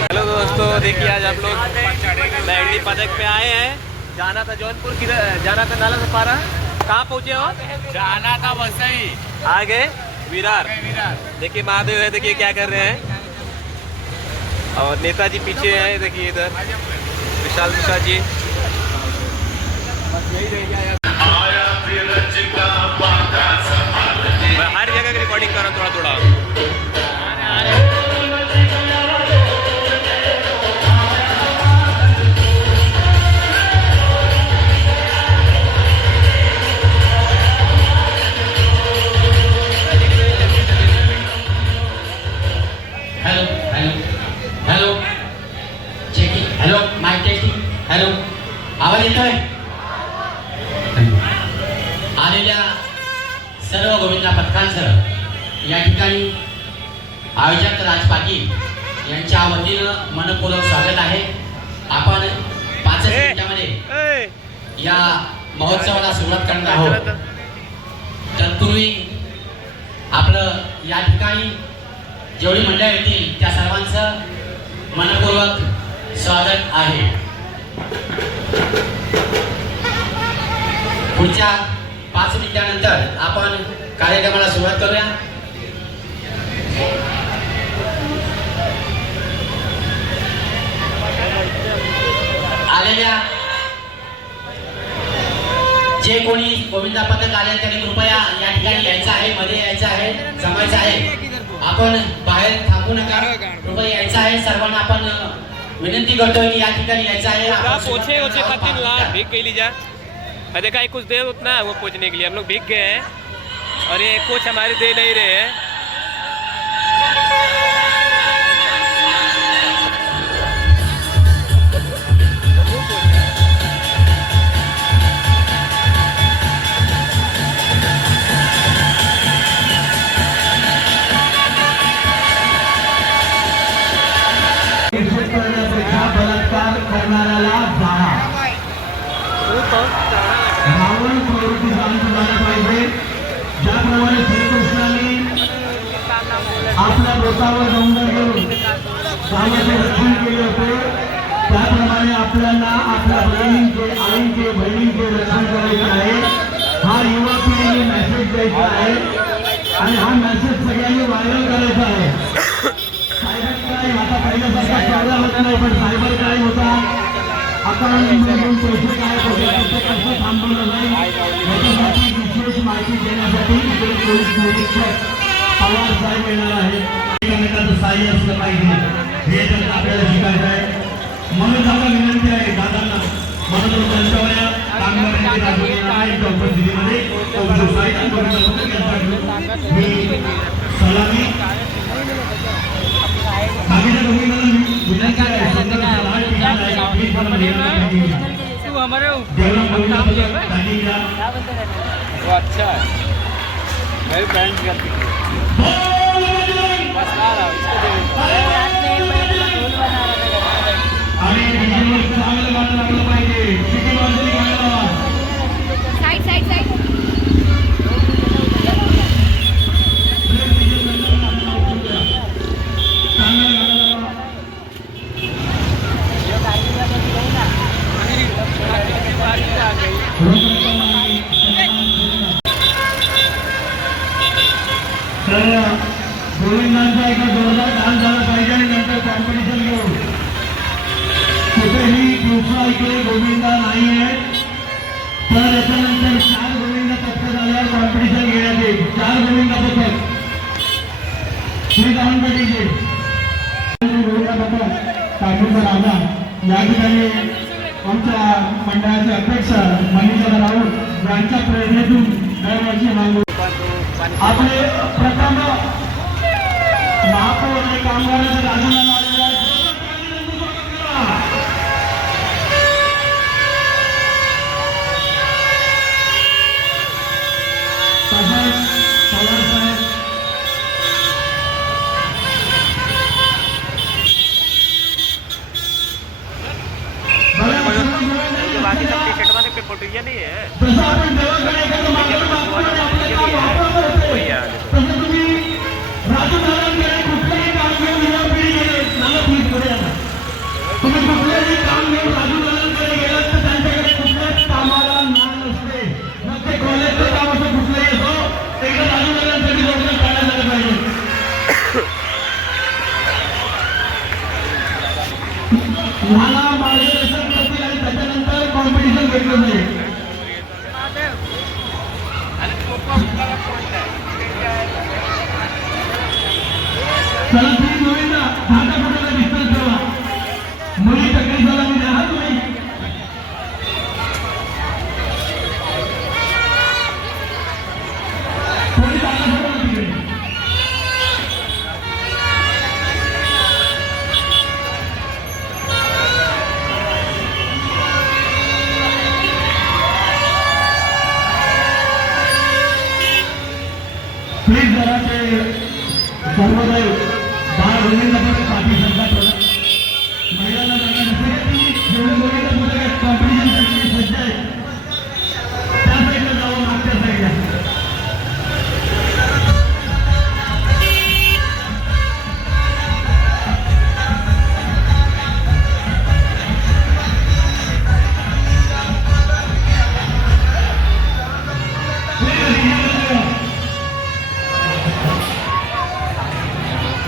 Hello दोस्तों, देखिए आज आप लोग बैंडी पदक पे आए हैं। जाना था जौनपुर, किधर जाना था? नाला सपारा। कहाँ पहुँचे हो? जाना था वसई। आ गए विरार। देखिए महादेव है, देखिए क्या कर रहे हैं। और नेताजी पीछे हैं, देखिए इधर विशाल मिश्रा जी। मैं हर जगह की रिकॉर्डिंग कर रहा हूँ थोड़ा थोड़ा। Hello hello hello checking. Hello mic testing. Hello, आवाज येतोय? आलेल्या सर्व गोविंदा पथकांसह या ठिकाणी आयोजक राज पाटील यांच्या वतीनं मनपूर्वक स्वागत आहे। आपण 5 मिनिटांमध्ये या महोत्सवाला सुरुवात करणार आहोत। तत्पूर्वी आपलं या ठिकाणी जेवढी मंडळ येतील त्या सर्वांचं मनपूर्वक स्वागत आहे। पुढच्या 5 मिनिटांनंतर आपण कार्यक्रमाला सुरुवात करूया। आलेल्या जे कोणी गोविंदा पथक आले त्यांनी कृपया या ठिकाणी यायचं आहे, मध्ये यायचं आहे, जमायचं आहे। आपण बाहेर थांबू नका, कृपया यायचं आहे। सर्वांना आपण विनंती करतोय की या ठिकाणी यायचं है। पहुँचे उसे खातिर ला भीग गई लीजा। अरे का कुछ देर उतना है वो पहुँचने के लिए, हम लोग भीग गए हैं और ये कोच हमारे दे नहीं रहे हैं। रावण प्रवृत्ती शांत झाला पाहिजे। ज्याप्रमाणे श्रीकृष्णाने आपल्या बोटावर डोंगर घेऊन रामाचे रक्षण केले होते, त्याप्रमाणे आपल्याला आपल्या बहिणींचे, आईंचे, बहिणींचे रक्षण करायचे आहे। हा युवा पिढीने मेसेज द्यायचा आहे आणि हा मेसेज सगळ्यांनी व्हायरल करायचा आहे। सायबर क्राईम आता पहिल्यासारखा चालला होता नाही, पण सायबर क्राईम होता। अकाउंटमधून पैसे काय होते त्याचं कसं थांबवलं नाही याच्यासाठी विशेष माहिती देण्यासाठी इकडे पोलीस निरीक्षक पवार साहेब येणार आहे। एकमेकांचं सहाय्य असलं पाहिजे, हे त्यांना आपल्याला शिकायचं आहे। म्हणून आपला विनंती आहे दादांना, म्हणून त्यांच्यावर कामगारांची राजकीय उपस्थितीमध्ये मी सलामी बाकीच्या दोघींना विनंती आहे। वो अच्छा है, मेरे फ्रेंड्स करती है। बस आ रहा इसको दे साइड साइड साइड तर गोविंदांचा एका जोरदार डान्स झाला पाहिजे आणि नंतर कॉम्पिटिशन घेऊ। कुठेही दिवसा इकडे गोविंदा नाही आहे, तर याच्यानंतर 4 गोविंदा पथक झाल्यावर कॉम्पिटिशन घेण्यात येईल। 4 गोविंदा पथक श्री दावणपेठीचे गोविंदा पथक काढून राजा या ठिकाणी आमच्या मंडळाचे अध्यक्ष मनीषा राऊत यांच्या प्रेरणेतून दरवर्षी मागू। आपले प्रथम महापौर आणि कामगारांचे राजीनामा आलेले आहे। बाकी सब टी शर्ट वाले पे फोटो ये नहीं है। तसं तुम्ही राजू महाराजांकडे कुठल्याही मला मार्गदर्शन करतील आणि त्याच्यानंतर कॉम्पिटिशन घेतलं जाईल. चला तुम्ही गोविंदा 10 फुटाचा डिस्टन्स ठेवा. मुली तकलीफाला मी द्या तुम्ही. थोडी जागा सोडा तिकडे. प्लीज जरा ते सर्वोदय बाळ गोविंदापूर पाठी संघात महिलांना जागा नसेल की जेवढे गोविंदापूर कॉम्पिटिशनसाठी सज्ज आहे त्या साईडला जावं, मागच्या साईडला.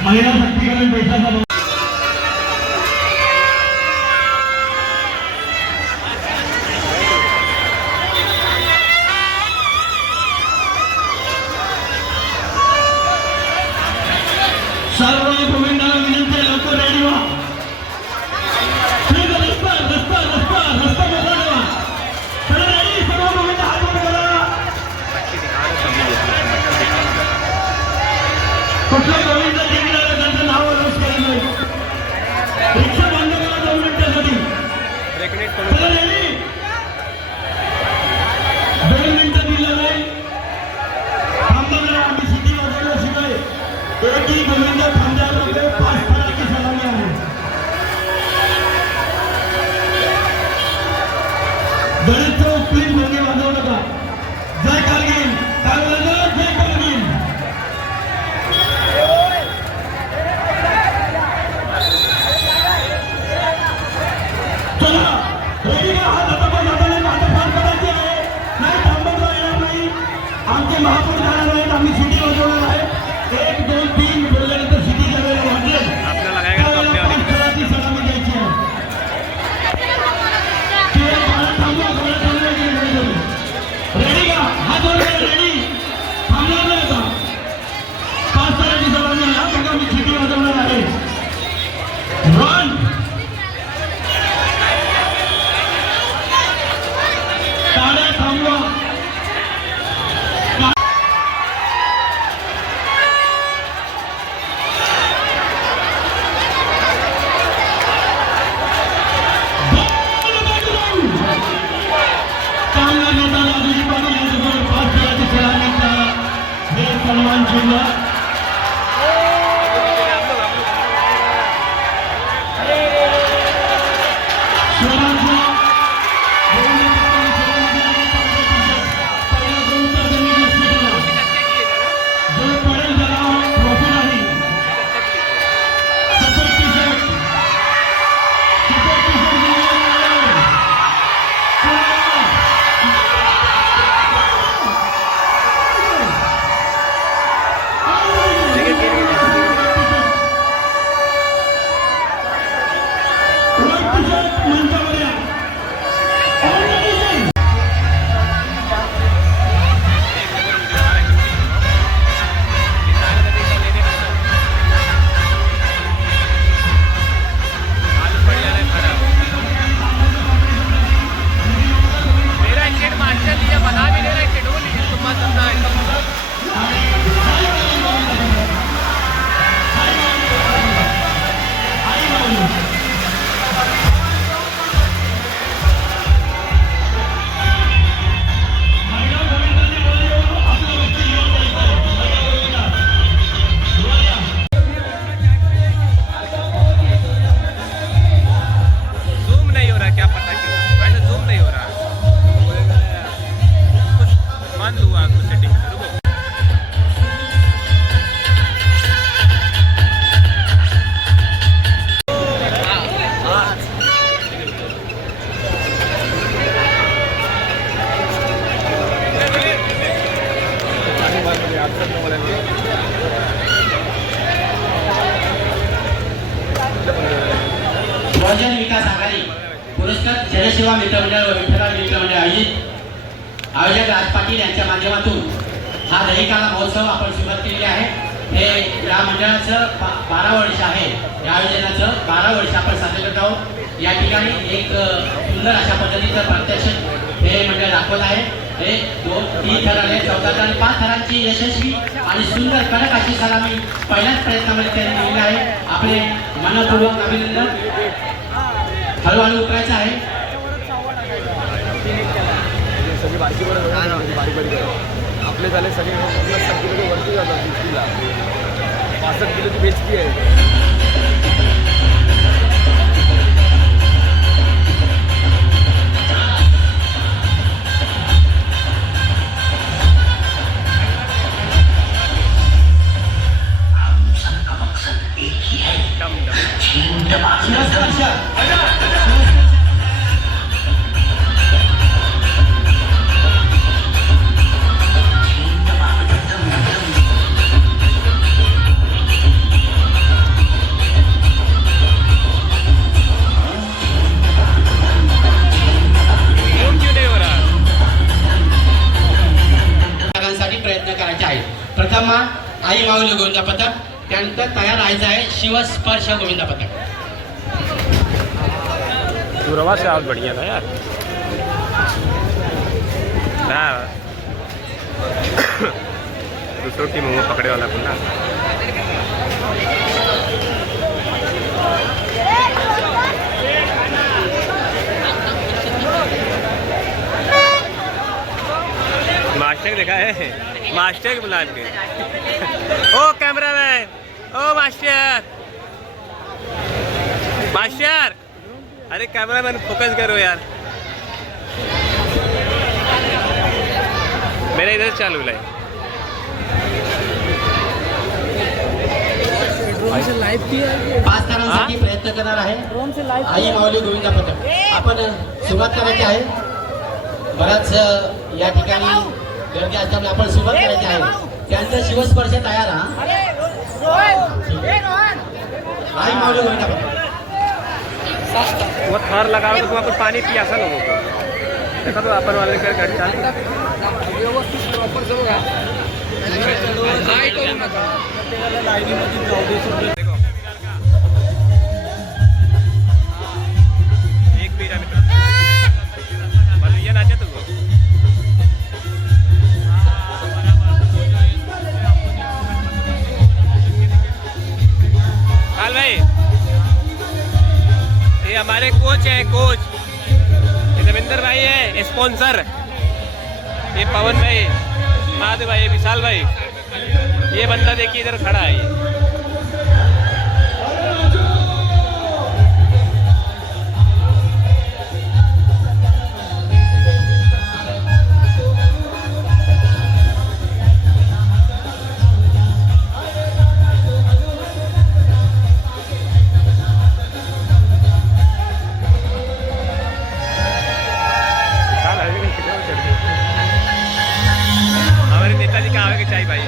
महिला शक्तीकरण देशाचा सर्व गोविंदाला विनंती आहे, लवकर रेडी व्हा. प्लीज रस्ता रस्ता रस्ता रस्ता मोकळा ठेवा. चला रेडी, सर्व गोविंद हात वर करा. कुठलं गोविंद जिंकणार त्यांचं नाव अनाऊन्स केलं नाही. रिक्षा बंद करा 2 मिनिटांसाठी. चला रेडी, 2 मिनिटं दिलं नाही. थांबा जरा, आम्ही सिटी वाजवल्याशिवाय एकही गोविंद थांबणार नाही. 5 फळाची सलामी आहे. गणेश चौक प्लीज भोंगे वाजवू नका. जय कारगिल, काय बोलायचं? जय कारगिल. चला रेडी का? हात हातापाय जाताना आता पार करायची आहे. नाही थांबवता येणार नाही. आमचे महापौर जाणार आहेत, आम्ही सिटी वाजवणार आहे. 1 2 3 बोलल्यानंतर सिटीच्या वेळेला वाजले आपल्याला काय करायचं? त्यावेळेला 5 फळाची सलामी द्यायची आहे. केवळ बाळा थांबवा, बाळा थांबवा की नाही. रेडी का? हात वर करा. रेडी, थांबणार नाही आता. 5 फळाची सलामी आहे. हा बघा, मी सिटी वाजवणार आहे. रन. टाळ्या थांबवा. कामगार नेता राजूजी पाटील यांच्यासमोर 5 फळाची सलामीचा हे सन्मान चिन्ह. शहराच्या जो पडेल त्याला ट्रॉफी नाही. सफेद टी-शर्ट मंचावर या. मेरा शेड मास्टर लिया बना भी नहीं रहा शेड्यूल, लेकिन तुम मत सुनना बहुजन विकास आघाडी पुरस्कृत जनसेवा मित्रमंडळ व विठ्ठलराव मित्रमंडळ आयोजक राज पाटील यांच्या माध्यमातून हा दहीकाला महोत्सव आपण सुरुवात केली आहे. हे या मंडळाचं 12 वर्ष आहे. या आयोजनाचं 12 वर्ष आपण साजरे करत आहोत. या ठिकाणी एक सुंदर अशा पद्धतीचं प्रत्यक्ष हे मंडळ दाखवत आहे. हे 2, 3 थर आले, 14 थर, 5 थरांची यशस्वी आणि सुंदर कडक अशी सलामी पहिल्याच प्रयत्नामध्ये त्यांनी दिलेली आहे. आपले मनपूर्वक अभिनंदन. हळूहळू उतरायचं आहे. सगळे बारकी आपले झाले सगळे 50 किलो वरती जातात. 50 65 किलोची बेचकी आहे. प्रयत्न करायचे आहेत. प्रथम आई माऊली गोविंदा पथक, त्यानंतर तयार राहायचं आहे शिवस्पर्श गोविंदा पथक. दूरवा से आवाज बढ़िया था यार. दूसरों टीम में पकड़े वाला पुनः मास्टर देखा है. मास्टर के बुला के ओ कैमरामैन, ओ मास्टर, मास्टर, अरे कैमरामैन फोकस करो यार. मेरा इधर चालू है. 5 थरांसाठी प्रयत्न करणार आहे आई माऊली गोविंदा पथक. आपण सुरुवात करायची आहे. बराच या ठिकाणी गर्दी असल्यामुळे आपण सुरुवात करायची आहे. त्यांचा शिवस्पर्श तयार. आई माऊली गोविंदा पथक. वो थर लगाओ तो वहाँ पर पानी पियासा लोगों को देखा. तो अपन वाले का गाड़ी चालू देखो. एक भी मित्र ये नाचे तो हाल भाई. ये हमारे कोच है, कोच ये देवेंद्र भाई है स्पॉन्सर. ये पवन भाई, महादेव भाई, विशाल भाई. ये बंदा देखिए इधर खड़ा है. हमारे नेताजी कहाँ आवे के चाहिए भाई.